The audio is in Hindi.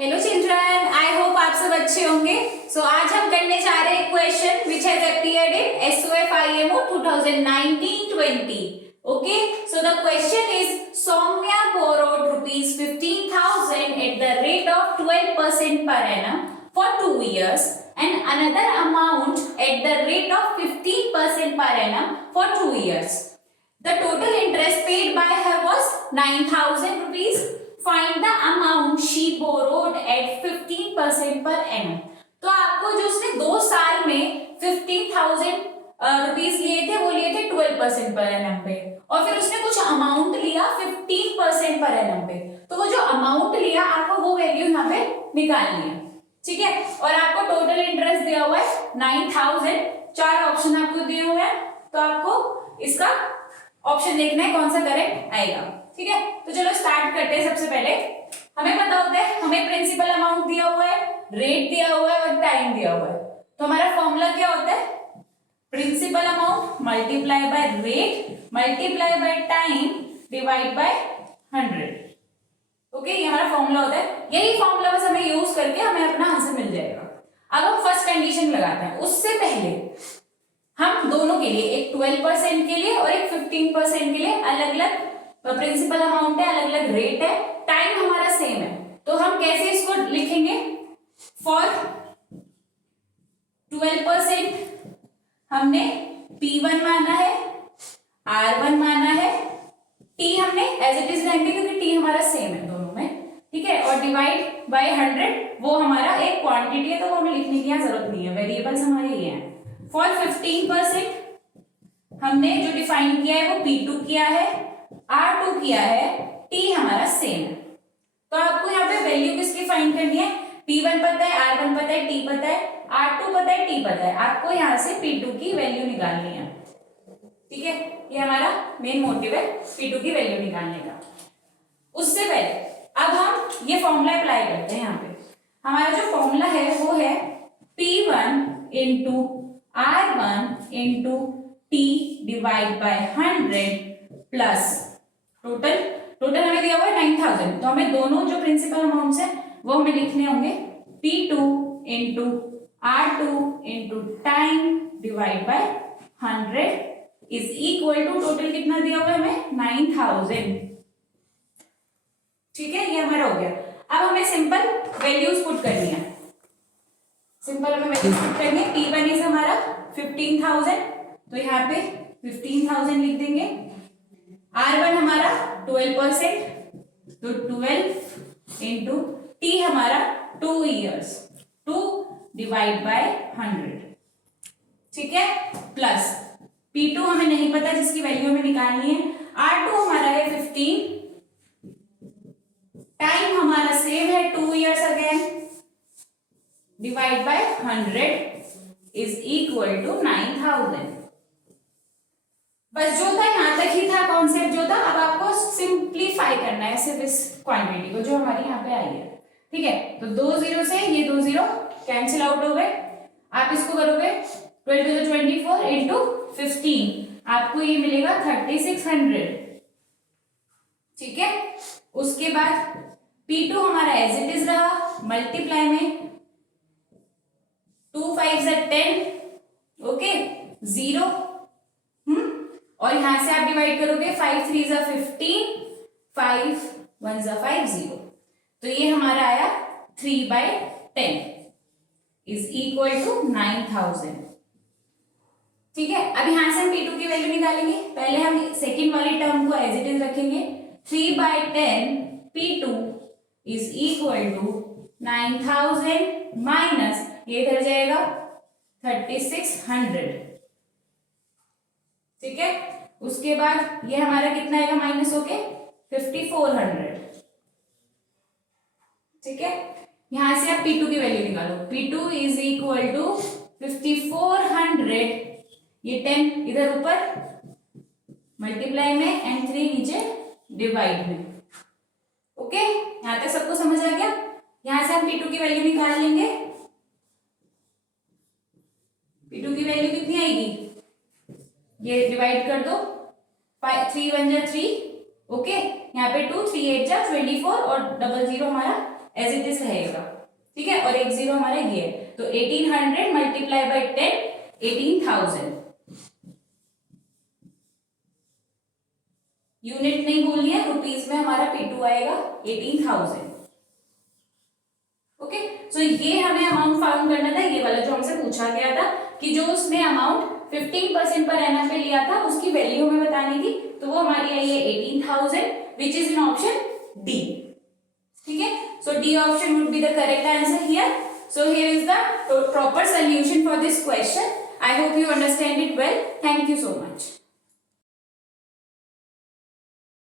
हेलो चिल्ड्रन, आई होप आप सब अच्छे होंगे। सो आज हम करने जा रहे हैं question which has appeared in SOF IMO 2019-20। Okay, so the question is Saumya borrowed rupees 15,000 at the rate of 12% per annum for 2 years and another amount at the rate of 15% per annum for 2 years. The total interest paid by her was 9,000 rupees. Find the amount she borrowed at 15% per annum. तो आपको जो उसने 2 साल में 15,000 रुपीज लिए थे वो लिए थे 12% पर एनम पे, और फिर उसने कुछ अमाउंट लिया 15% पर एनम पे। तो वो जो अमाउंट लिया आपको वो वैल्यू यहाँ पे निकालनी है, ठीक है। और आपको टोटल इंटरेस्ट दिया हुआ है 9,000। 4 ऑप्शन आपको दिए हुए हैं, तो आपको इसका ऑप्शन देखना है कौन सा करेक्ट आएगा, ठीक है। तो चलो स्टार्ट करते हैं। सबसे पहले हमें पता होता है हमें प्रिंसिपल अमाउंट दिया हुआ है, रेट दिया हुआ है और टाइम दिया हुआ है। तो हमारा फॉर्मूला क्या होता है? Principal amount multiply by rate multiply by time divide by 100। Okay, ये हमारा फॉर्मूला होता है। यही फॉर्मूला बस हमें यूज करके हमें अपना आंसर मिल जाएगा। अब हम फर्स्ट कंडीशन लगाते हैं। उससे पहले हम दोनों के लिए, एक 12% के लिए और एक 15% के लिए अलग अलग प्रिंसिपल अमाउंट है, अलग अलग रेट है, टाइम हमारा सेम है। तो हम कैसे इसको लिखेंगे? फॉर 12% हमने P1 माना है, R1 माना है, T हमने एज इट इज रहेंगे क्योंकि T हमारा सेम है दोनों में, ठीक है। और डिवाइड बाय 100 वो हमारा एक क्वांटिटी है, तो वो हमें लिखने की जरूरत नहीं है, वेरिएबल्स हमारे ये हैं। फॉर 15% हमने जो डिफाइन किया है वो P2 किया है, R2 किया है, T हमारा सेम है। तो आपको यहाँ पे वैल्यू किसकी फाइंड करनी है? P1 पता है, R1 पता है, T पता है, R2 पता है, T पता है। आपको यहाँ से P2 की वैल्यू निकालनी है, ठीक है। ये हमारा मेन मोटिव है, P2 की वैल्यू निकालने का। उससे पहले अब हम ये फॉर्मूला अप्लाई करते हैं। यहाँ पे हमारा जो फॉर्मूला है वो है P1 into R1 into T divide by 100 plus total हमें दिया हुआ है 9,000। तो हमें दोनों जो प्रिंसिपल अमाउंट्स है वो हमें लिखने होंगे P2 into R2 into time divide by 100 is equal to total कितना दिया हुआ है हमें? 9,000, ठीक है। ये हमारा हो गया। अब हमें सिंपल वैल्यूज पुट करनी है। सिंपल हमें वैल्यूज पुट करनी है। P1 इज हमारा 15,000, तो यहाँ पे 15,000 लिख देंगे। R1 हमारा 12%, तो 12 इंटू T हमारा 2 years, 2 डिवाइड बाय 100, ठीक है। प्लस P2 हमें नहीं पता जिसकी वैल्यू हमें निकालनी है। R2 हमारा है 15, टाइम हमारा सेम है 2 years again, divide by 100 is equal to 9,000। बस जो था यहां तक ही था कॉन्सेप्ट जो था। अब आपको सिंप्लीफाई करना है सिर्फ इस क्वांटिटी को जो हमारी यहाँ पे आई है, ठीक है। तो 2 0 से ये 2 0 कैंसिल आउट हो गए। आप इसको करोगे 12 to the 24 इंटू 15, आपको ये मिलेगा 3600, ठीक है। उसके बाद P2 हमारा एज इट इज रहा, मल्टीप्लाई में 2 5 10, ओके 0, और यहां से आप डिवाइड करोगे 5 3 15, 5 1 5 0। तो ये हमारा आया 3/10 इज इक्वल टू 9,000, ठीक है। अब यहां से हम P2 की वैल्यू निकालेंगे। पहले हम सेकेंड वाली टर्म को एज इट इज रखेंगे। 3/10 P2 is equal to 9,000 minus ये इधर जाएगा 3600, ठीक है। उसके बाद ये हमारा कितना आएगा माइनस होके 5400, ठीक है। यहां से आप P2 की वैल्यू निकालो। P2 इज इक्वल टू 5400, ये 10 इधर ऊपर मल्टीप्लाई में एंड 3 नीचे डिवाइड में, ओके। यहां तक सबको समझ आ गया? यहां से हम P2 की वैल्यू निकाल लेंगे। P2 की वैल्यू कितनी आएगी? ये डिवाइड कर दो, 3 1 जा 3, ओके। यहाँ पे 2 3 8 जा 24 और 00 हमारा एज इट इज रहेगा, ठीक है। और एक जीरो हमारा ये है, तो 1800 मल्टीप्लाई बाई 10 18,000। यूनिट नहीं भूलनी है, रुपीज में हमारा P2 आएगा 18,000। ओके, सो ये हमें अमाउंट फाउंड करना था, ये वाला जो हमसे पूछा गया था कि जो उसने अमाउंट 15% पर एनम पे लिया था उसकी वैल्यू हमें बतानी थी, तो वो हमारी आई है 18,000 which is in option D, ठीक है। So D option would be the correct answer here. So here is the proper solution for this question. I hope you understand it well. Thank you so much.